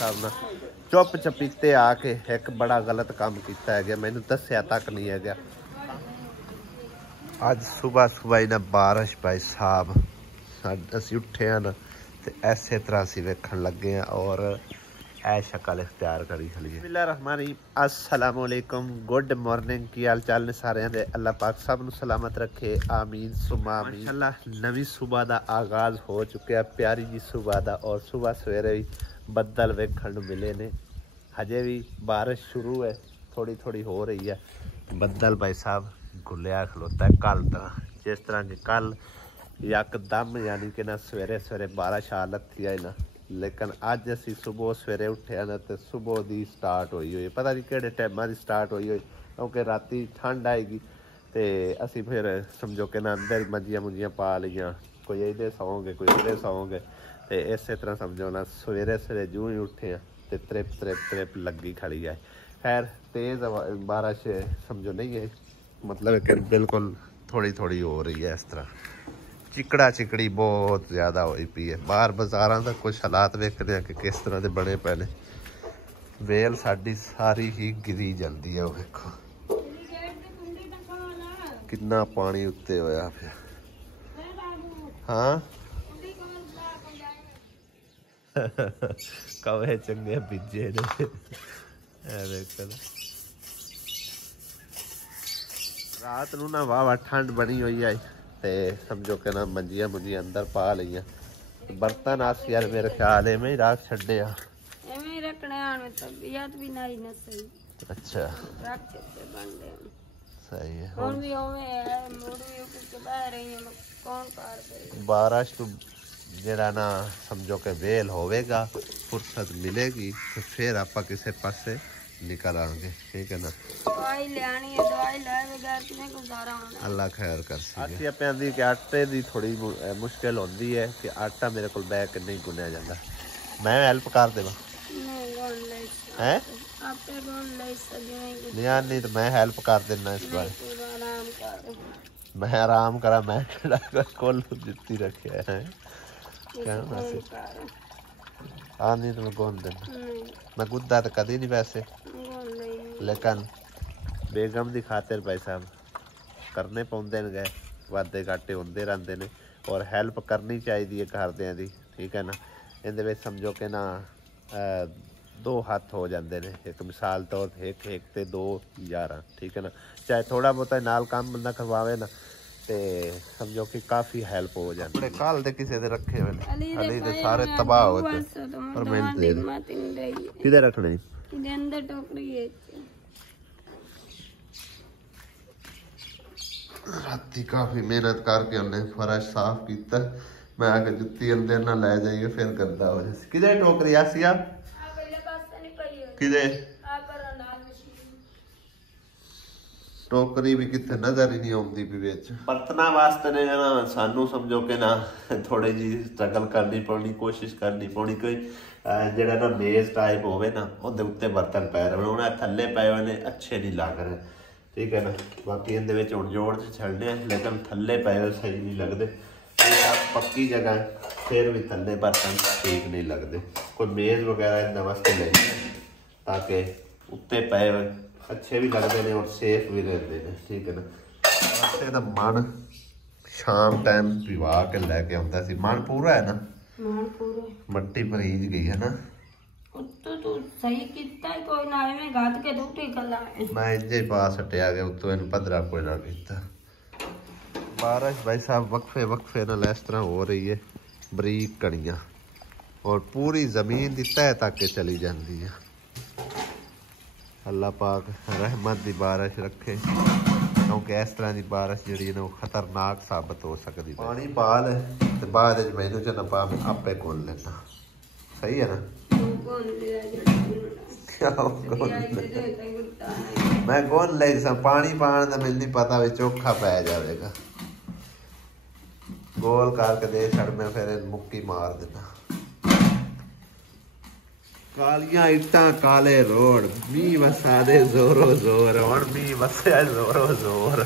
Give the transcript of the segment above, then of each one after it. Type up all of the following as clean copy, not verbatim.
साहब ना चुप चपीते आके एक बड़ा गलत काम किया है, मैंने दस्या तक नहीं है। अज सुबह सुबह ना बारिश भाई साहब असी उठे हैं ना तो इस तरह असी वेखन लगे हैं और ऐ शक्ल इख्तियार करी खली है। बिस्मिल्लाहिर्रहमानिर्रहीम, अस्सलाम वालेकुम, गुड मॉर्निंग। की हाल चाल ने सारे दे, अल्लाह पाक सब नूं सलामत रखे, आमीन सुमा आमीन। माशाअल्लाह नवी सुबह का आगाज़ हो चुका, प्यारी जी सुबह का। और सुबह सवेरे भी बदल वेखण नूं मिले ने, हजे भी बारिश शुरू है, थोड़ी थोड़ी हो रही है। बदल भाई साहब घुलिया खलोता है कल तरह, जिस तरह कि कल यकदम यानी कि ना सवेरे सवेरे बारिश आ लथी है ना, लेकिन अज असी सुबह सवेरे उठे ना तो सुबह की स्टार्ट हुई हुई, पता नहीं किहड़े टाइमां की स्टार्ट हुई हुई, क्योंकि राती ठंड आएगी तो असी फिर समझो कि ना अंदर मंजियां मुंजियां पा लियां, कोई इधर सौंगे कोई उधर सौंगे, तो इस तरह समझो ना सवेरे सवेरे जूं ही उठे तो त्रिप त्रिप त्रिप लगी खड़ी है। खैर तेज़ बारिश समझो नहीं है, मतलब कि बिल्कुल थोड़ी थोड़ी हो रही है। इस तरह चिकड़ा चिकड़ी बहुत ज़्यादा हुई पी है। बाहर बाजारों का कुछ हालात वेखते हैं कि किस तरह के बने पे ने। वेल साड़ी सारी ही गिरी जाती है, वो देखो कितना पानी उत्ते होया फिर। हाँ कवे चंगे बीजे ने देखो रात नूं ना वाह ठंड बनी हुई है, ते समझो कि ना मंजियां मुंजियां अंदर पा लियां। बर्तन आस यार मेरे ख्याल है में रात छड्डे आ एवें ही रखने आने तबीयत भी नहीं ना सही। अच्छा रख के बन दे सही है। और भी ओवे है मोड़ भी उठ के बाहर रही है, कौन कर दे। बारिश तो जेड़ा ना समझो के वेल होवेगा, फुर्सत मिलेगी तो फिर आपां किसी पासे निकल आएंगे, ठीक है ना। दवाई लेनी है, दवाई लाए बगैर किवें गुजारा होना। अल्लाह खैर कर सी। आखिया पैंदी कि आटे दी थोड़ी मुश्किल होंदी है कि आटा मेरे को बैग के नहीं गुनिया जाता। मैं हेल्प कर देवां हैं आपे गोल ले सके नहीं तो मैं हेल्प कर देना इस बार। मैं आराम करा, मैं केड़ा कोल जित्ती रखे है कहना से आ नहीं तो मैं गोल देना। मैं गुद्दा तो कदी नहीं वैसे, लेकिन बेगम की खातिर भाई साहब करने पाउंदे ने, गए वादे घाटे होंदे रहंदे ने और हेल्प करनी चाहिए घरदियां दी, ठीक है ना। इहदे विच समझो कि ना दो हाथ हो जाते हैं, एक मिसाल तौर पर एक एक ते दो 11, ठीक है ना। चाहे थोड़ा बहुता नाल काम बंदा करवावे ना ते समझो कि काफ़ी हेल्प हो जाती है। कल दे किसी दे रखे हुए अली दे सारे तबाह हो गए और मैं दे किधर रखने इधर अंदर टोकरी है। राती काफ़ी मेहनत करके उन्हें फर्श साफ किया, मैं आके जुत्ती अंदर ना ले जाइए फिर गंदा हो जाए। किधर टोकरी आसिया किधर टोकरी भी कितने नजर ही नहीं आती भी विच। बर्तना वास्ते ने ना सानू समझो कि ना थोड़ी जी स्ट्रगल करनी पौनी, कोशिश करनी पौनी। कोई जेड़ा ना मेज टाइप होवे ना उहदे उत्ते बर्तन पै रहे उन्हें थल्ले पे हुए ने अच्छे नहीं लग रहे, ठीक है ना। बाकी इहदे विच हुण जोड़ च छड्डने, लेकिन थल्ले पे हुए सही नहीं लगते। पक्की जगह फिर भी थल्ले बर्तन ठीक नहीं लगते। कोई मेज वगैरह इहदे वास्ते ले ताकि उत्ते पे हुए अच्छे भी लगते हैं और सेफ भी रहते हैं, ठीक है ना। वैसे तो मन शाम टाइम पिवा के लैके आता सी। मन पूरा है ना, मन पूरा मट्टी भरीज गई है ना। तो सही कितना कोई ना में गात के दूटे कला है मैं इजे पास हटिया गया उतो इन पदरा कोई ना कीता। बारिश भाई साहब वक्फे वक्फे नाल इस तरह हो रही है, बरीक कणियां और पूरी जमीन की तह तक चली जाती है। अल्लाह पाक रहमत की बारिश रखे, क्योंकि इस तरह की बारिश जी ना खतरनाक साबित हो सकती। पानी पा ले तो बाद मैनू च ना पा, मैं आपे खोल लेना, सही है ना। मैं कौन ले पानी पाने का मैंने नहीं पता भी चोखा पै जाएगा। गोल करके दे छड़ में फिर मुक्की मार देना। कालियां इट्टां काले रोड, मी वसा दे जोरो जोर, और मी वसा जोरो जोर।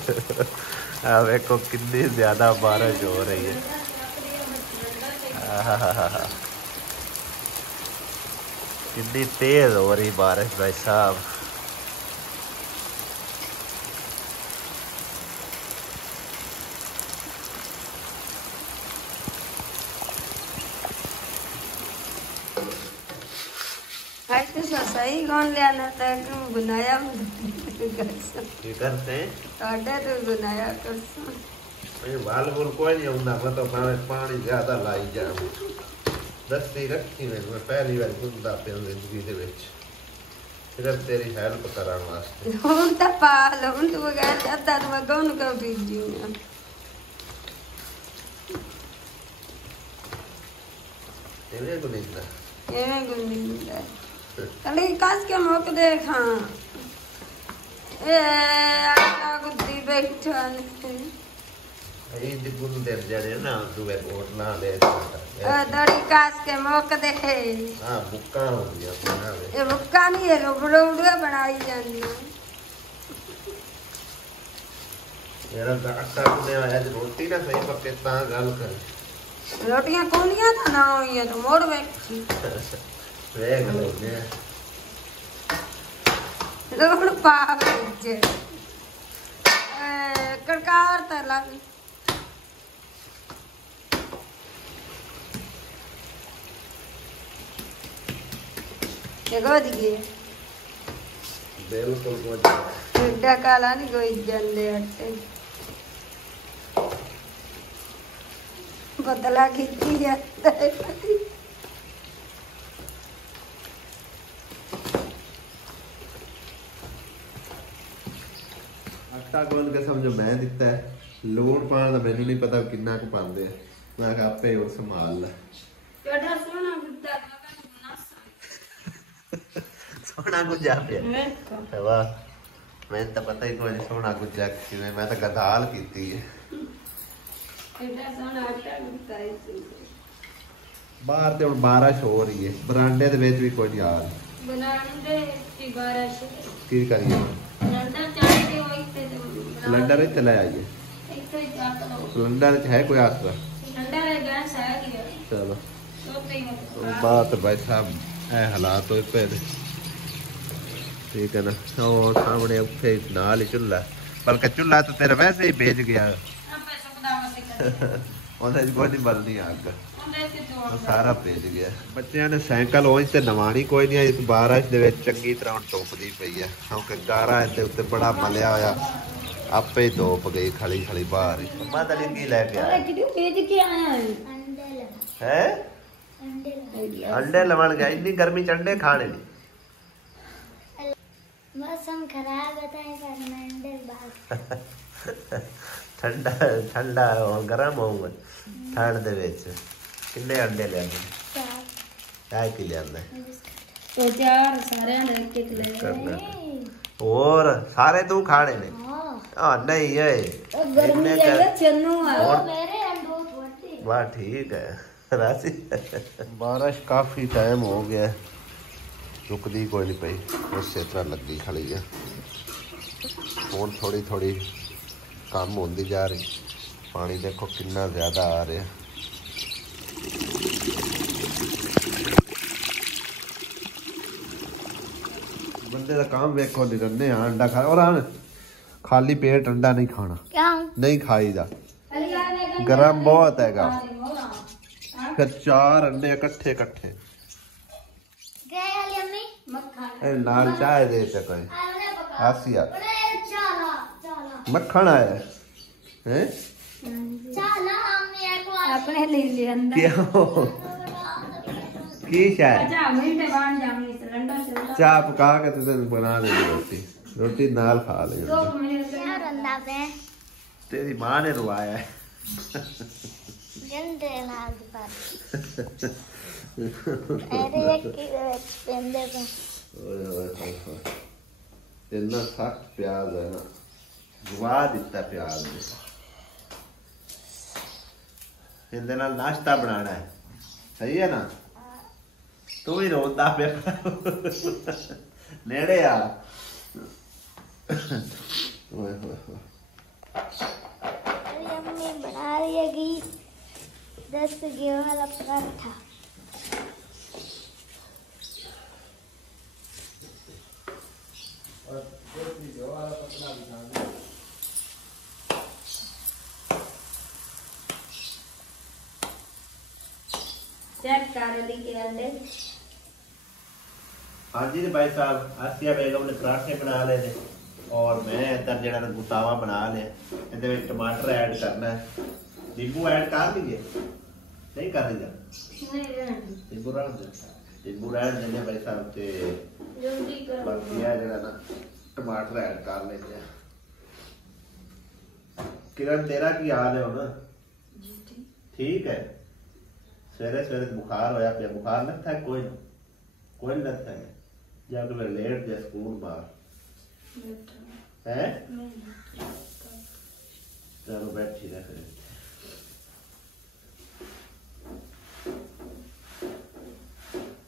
देखो कितनी ज्यादा बारिश हो रही है। कितनी तेज हो रही बारिश भाई साहब। सही कौन लेना था बनाया करते हैं तो बनाया कर वाल बोल कोई नहीं आंदा मतलब पानी ज्यादा लाई जा दस्ती रखी मैं पहली बार गुंदा पे जिंदगी दे विच सिर्फ तेरी हेल्प कराने वास्ते ਹੁਣ ਤਾਂ ਪਾਲ ਹੁਣ ਤੂੰ ਬਗੈਰ ਅੱਧਾ ਤੂੰ ਗੌਨ ਕਰ ਦਿੱਤੀ ਇਹਨੇ ਗੁੰਦਾ कली कास के मोक देखा ए आटा गुद्दी बैठा ए दी गुंदे जड़े ना दुवे ओटला ले दड़ी कास के मोक दे हां बुक्का हो गया बना ले ये बुक्का नहीं है रोबड़ोड़े बनाई जानी मेरा आटा ने आया रोटी ना सही पक्के ता गल कर रोटियां कोनियां था ना हुई है तो मोड़ बैठी वेग लो ने रोड पाव जे कड़कार त लग ये गोद गई बिल्कुल गोद डकाला नहीं कोई जंदे अट्टे बदला खींची जाता है आटा कौन के समझो मैं दिता है लूण पान दा मैनू नहीं पता कितना को पांदे मैं कहा आपे और संभाल ले चढ़ा सोना गुद्दा सोना गुज्जा पे वाह मैं तो पता ही कोई सोना गुज्जा कि मैं तो गदाल कीती है एटा सोना आटा गुद्दा है बाहर ते हुन बारिश हो रही है बरांडे दे विच भी कोई नहीं आ बनांदे की बारिश की करिए सिलेंडर ही चला आइए सिलेंडर है कोई आसरा चलो बात भाई साहब है हालात हो पे ठीक है ना और सामने उठे नाल ही चूल्हा बल्कि चूल्हा तो तेरा वैसे ही भेज गया उन्हें कोई नहीं बलनी आग सारा भेज गया बच्चों ने साइकिल हो ते नवानी कोई नहीं इस बारिश दे विच चंगी तरह टोपदी पई है क्योंकि गारा इत्ते उत्ते बड़ा मलिया होया आपे ही धोप गई खड़ी खड़ी बाहर ही मम्मा दली की लेके आया भेज के आया है अंडे लवण गया इतनी गर्मी च अंडे खाने नहीं मौसम खराब है तो अंडे बाहर ठंडा ठंडा और गर्म होगा ठंड दे विच कितने अंडे ले आंदे चाय की ले आंदे तो चार सारे अंडे एक ले और सारे तू खाने ने हां नहीं है गर्मी है चन्नू है मेरे अंडे छोटे वाह ठीक है राशि बारिश काफी टाइम हो गया रुकदी कोई नहीं पई उस तरह लगी खड़ी है हुण थोड़ी थोड़ी कम होती जा रही पानी देखो कितना ज्यादा आ रहा बंदे का काम देखो निकलने अंडा खा और खाली पेट अंडा नहीं खाना क्या नहीं खाईदा गरम बहुत हैगा फिर 4 अंडे इकट्ठे इकट्ठे नाल चाय देते कोई आसिया मक्खन आया है अपने ले ले अंदर क्यों की चाय चाय पका के तुझे बना दे रोटी रोटी नाल खा ले तेरी माँ ने रुआया है इतना सख्त प्याज है ना गुआ दिता प्याज ने इनके नाल नाश्ता बनाना है सही है ना तू ही रोता पे नेड़े आ अम्मी बना रही है घी 10 गेहूं वाला पराठा चेक कर ली के अंडे। हाँ जी भाई साहब, आसिया बेगम ने पराठे बना ले थे और मैं इधर जरा गुतावा बना लिया। इहदे विच टमाटर ऐड करना है, नींबू ऐड कर लीजिए, नहीं कर लीजिए, नींबू रहने दे, नींबू रहने देने भाई साहब। ते जल्दी कर, बाकी है जरा ना टमाटर ऐड कर लेते हैं। किरण तेरा की हाल है ना? ठीक है। सवेरे सवेरे बुखार होया पे, बुखार लगता है? कोई कोई लगता है जब मैं लेट जा स्कूल बाहर है। चलो बैठी रह फिर।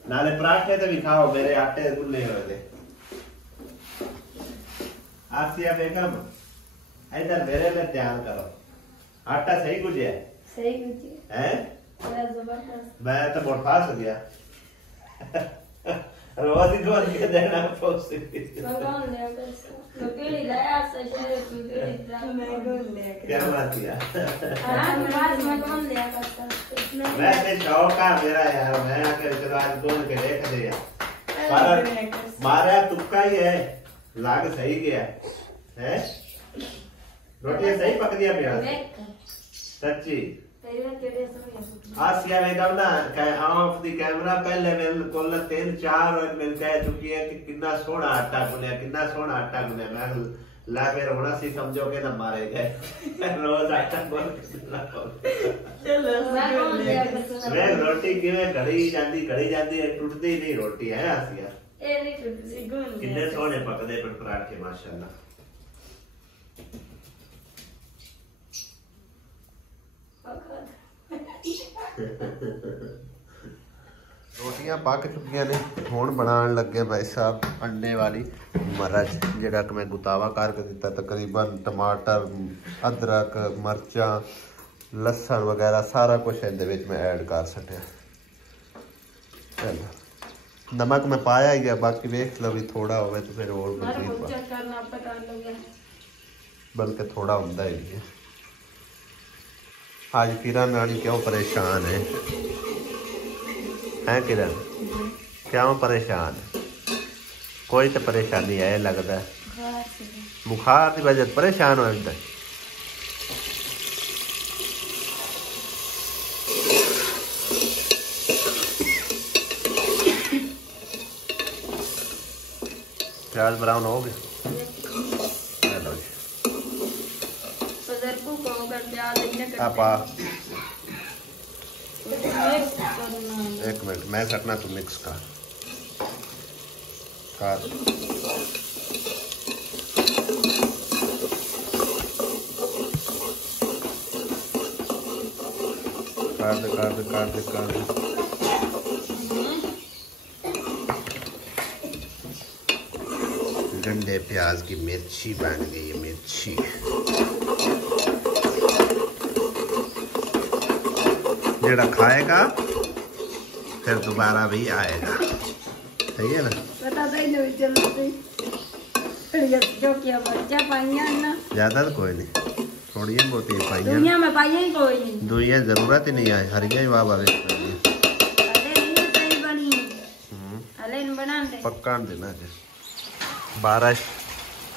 नाले पराठे तो भी खाओ, मेरे आटे गुल्ले हुए थे। आसिया बेगम इधर मेरे में ध्यान करो, आटा सही गुजिया है? सही गुजिया है? जबरदस्त। मैं तो बहुत फास हो गया। रोज ही धोन के देना पोस्ट भगवान ने कैसा पीड़ी लाया सशरे पीड़ी मैं गोल ले क्या बात किया। हां बात में कौन ले करता मैं ते शौक है मेरा यार, मैं आके चलो आज धोन के देख दे यार। मारा तुक्का ही है, लाग सही गया है। रोटियां सही पक दिया प्याज सच्ची। आसिया बेगम ना ऑफ दी कैमरा पहले मेरे को 3-4 मिल कह चुकी है कि कितना सोहना आटा गुनिया, कितना सोहना आटा गुनिया। मैं ला के रोना सी समझो के ना मारे गए रोज आटा बोल चलो मैं रोटी किवें घड़ी जाती है, टूटती नहीं रोटी है आसिया। ए नहीं टूटती गुन कितने सोहने पकदे पर पराठे माशाल्लाह। रोटियां पक चुकी ने, हुण बनाने लगे भाई साहब अंडे वाली मरच, जिहड़ा कि मैं गुतावा करके दिता। तकरीबन टमाटर, अदरक, मर्चां, लसन वगैरह सारा कुछ इहदे विच मैं ऐड कर सटिया। चलो नमक मैं पाया ही है, बाकी वेख लो भी थोड़ा होवे तो फिर और बल्कि थोड़ा हुंदा ही है। आज किरण रानी क्यों परेशान है? हैं किरण क्यों परेशान है? कोई तो परेशानी है लगता है, बुखार की वजह परेशान हो जाता है। प्याज ब्राउन हो गया, एक मिनट मैं सटना तो मिक्स कर दे। गंडे प्याज की मिर्ची बन गई है, मिर्ची जेड़ा खाएगा फिर दोबारा भी आएगा, सही है ना? ज्यादा तो कोई नहीं, थोड़ी बहुत दुनिया जरूरत ही नहीं है, हरिया ही वाह पक्का देना। बारिश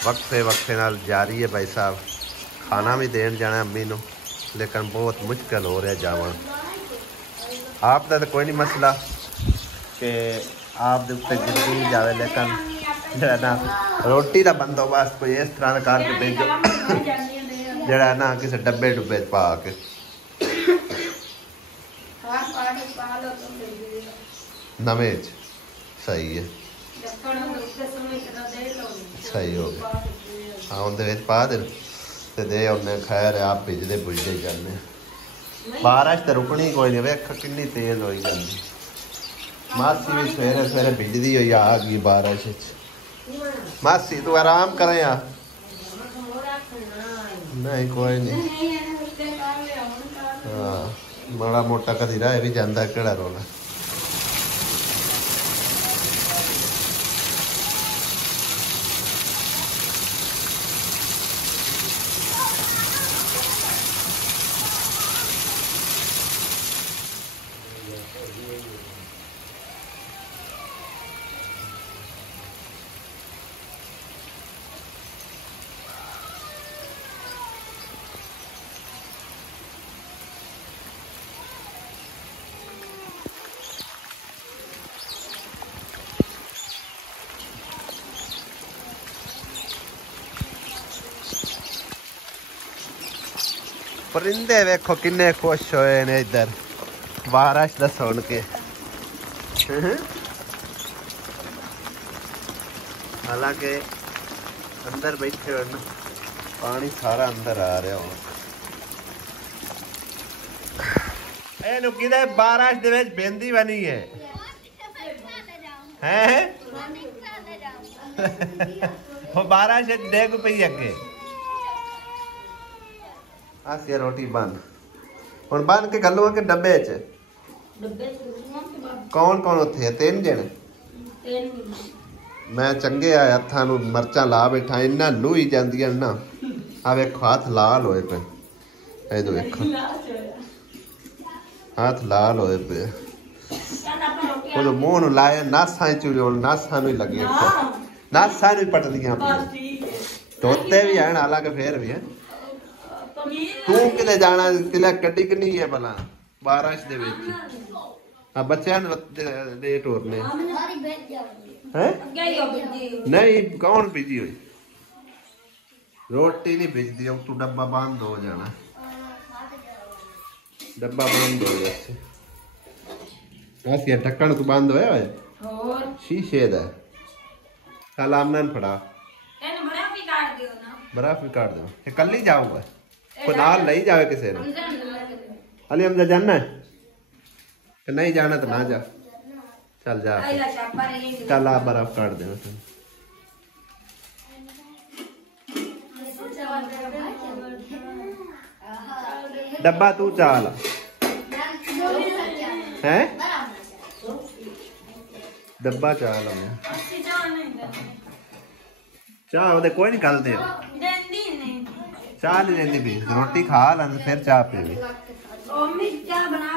वक्फे नाल जारी है भाई साहब, खाना भी देन जाना अम्मी नूं, लेकिन बहुत मुश्किल हो रहा जावन। आप दा तो कोई नहीं मसला कि आप दे उत्ते जिंदगी जावे, लेकिन जरा ना रोटी का बंदोबस्त कोई इस तरह का करके भेजो जरा ना किसी डब्बे डुब्बे पा के। नवे सही है, सही हो गया। हाँ उनके पा दे दे उन्हें, खैर है आप भिजते भुजते जाने। बारिश तो रुकनी कोई नहीं, वेख कितनी तेज हो जाती। मासी भी सवेरे सवेरे भिजदी हुई आ गई बारिश। मासी तू आराम करे यार। नहीं कोई नहीं, हाँ माड़ा मोटा कदी रह भी जाता, केड़ा रोला। परिंदे वेखो किन्ने खुश होए ने इधर बारिश दा सुन के। हालांकि अंदर बैठे हो ना, पानी सारा अंदर आ रहा हो। ਇਹਨੂੰ ਕਿਹਦੇ ਬਾਰਿਸ਼ ਦੇ ਵਿੱਚ ਬੇਂਦੀ ਬਣੀ ਹੈ ਹੈ ਉਹ ਬਾਰਿਸ਼ ਡੇਗ ਪਈ ਅੱਗੇ। ਆਸਿਆ ਰੋਟੀ ਬੰਨ ਹੁਣ ਬੰਨ ਕੇ ਗੱਲੂਆਂ ਕੇ ਡੱਬੇ 'ਚ ਕੌਣ ਕੌਣ ਉੱਥੇ ਹੈ? 3 ਜਣੇ। ਮੈਂ ਚੰਗੇ ਆ ਹੱਥਾਂ ਨੂੰ ਮਿਰਚਾਂ ਲਾ ਬੈਠਾ, ਇੰਨਾ ਲੂਈ ਜਾਂਦੀਆਂ ਨਾ। ਆ ਵੇਖੋ ਹੱਥ ਲਾਲ ਹੋਏ ਪਏ, ਇਹ ਵੇਖੋ ਹੱਥ ਲਾਲ ਹੋਏ ਪਏ। ਉਹ ਮੂੰਹ ਨੂੰ ਲਾਇਆ ਨਾਸਾਂ ਚੁਰੀ, ਹੁਣ ਨਾਸਾਂ ਨੂੰ ਹੀ ਲੱਗੇ, ਨਾਸਾਂ ਨੂੰ ਹੀ ਪਟਦੀਆਂ ਪਈਆਂ। ਤੋਤੇ ਵੀ ਹਨ ਹਾਲਾਂਕਿ ਫੇਰ ਵੀ ਹੈ। ਤੂੰ ਕਿਤੇ ਜਾਣਾ ਕਿਲੇ ਕੱਢੀ ਕਿ ਨਹੀਂ ਹੈ ਭਲਾ ਬਾਰਿਸ਼ ਦੇ ਵਿੱਚ? ਆ ਬੱਚਿਆਂ ਨੂੰ ਦੇ ਟੋਰਨੇ ਹੈ ਨਹੀਂ, ਕੌਣ ਭਿੱਜੀ ਹੋਈ? रोटी नहीं भेजती, अब तू डब्बा बंद हो जाना, डब्बा बंद हो जैसे। ऐसी ढक्कन तो बंद होया है शीशे दा। कल आमनन फड़ा बर्फ भी काट दो। ये कल ही जाऊंगा, कोई नाल नहीं जावे किसी ने। अली हमजा जाना है कि नहीं जाना तो ना जा, चल जा, चल आप बर्फ काट दे। डब्बा तू चाल है, डब्बा चाल चाह वो कोई नहीं गलते चाह नहीं देंदी भी, रोटी खा लन फिर चाह पी।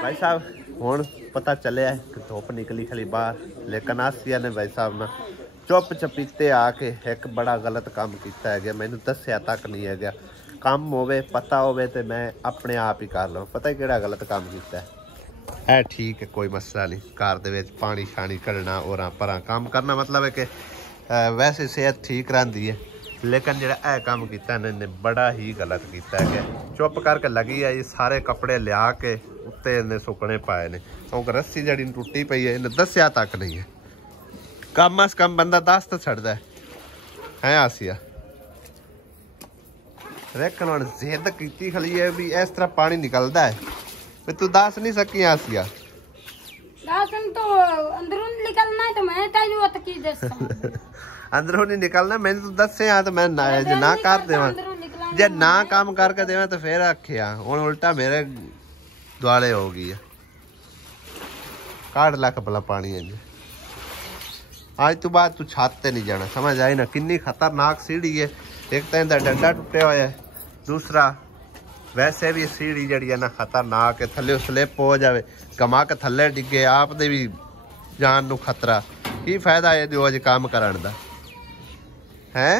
भाई साहब हुण पता चलिया कि धुप निकली खली बाहर, लेकिन आसिया ने भाई साहब ना चुप चपीते आके एक बड़ा गलत काम किया है। मैंने दस्या तक नहीं है गया, काम होवे पता होवे तो मैं अपने आप ही कर लवां। पता है गलत काम किया है? ठीक है कोई मसला नहीं, घर दे विच पानी शानी कढ़ना और परां काम करना, मतलब है कि वैसे सेहत ठीक रहिंदी है। लेकिन जिहड़ा काम किया इन्हें बड़ा ही गलत किया है। चुप करके लगी है ये सारे कपड़े लिया के उत्ते इन्हें सुकने पाए ने, क्योंकि रस्सी जड़ी टुटी पई है, इन्हें दस्या तक नहीं है। कम अज कम बंदा 10 तो छड़दा है आसिया। लेकिन हुण जिद कीती खली है भी इस तरह पानी निकलदा है, भी तू दस नहीं सकी आसिया। तो अंदरों निकलना है तो मैं तेनू की दस्सां। अंदरों नहीं निकलना, मैंने तो दसे आ तो मैं ना कर देवां, जे ना काम करके देवां तो फिर आखिया हुण उल्टा मेरे दुआले हो गई है। काट लक भला पानी है। आज तो बाद तू छत ते नहीं जाना, समझ आई ना? कितनी खतरनाक सीढ़ी है, एक तो इनका डंडा टुटे हुआ है, दूसरा वैसे भी सीढ़ी जड़ी है ना खतरनाक है, थले स्लिप हो जाए कमा के थले डिगे आप दे भी जान नू खतरा। की फायदा है जो अज काम करन दा है?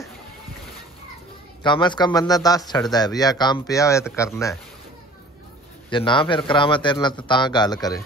कम अज कम बंदा 10 छड़दा है भी आ काम पिया हो तो करना है, जे ना फिर करावा तेरे नाल तो गल करे।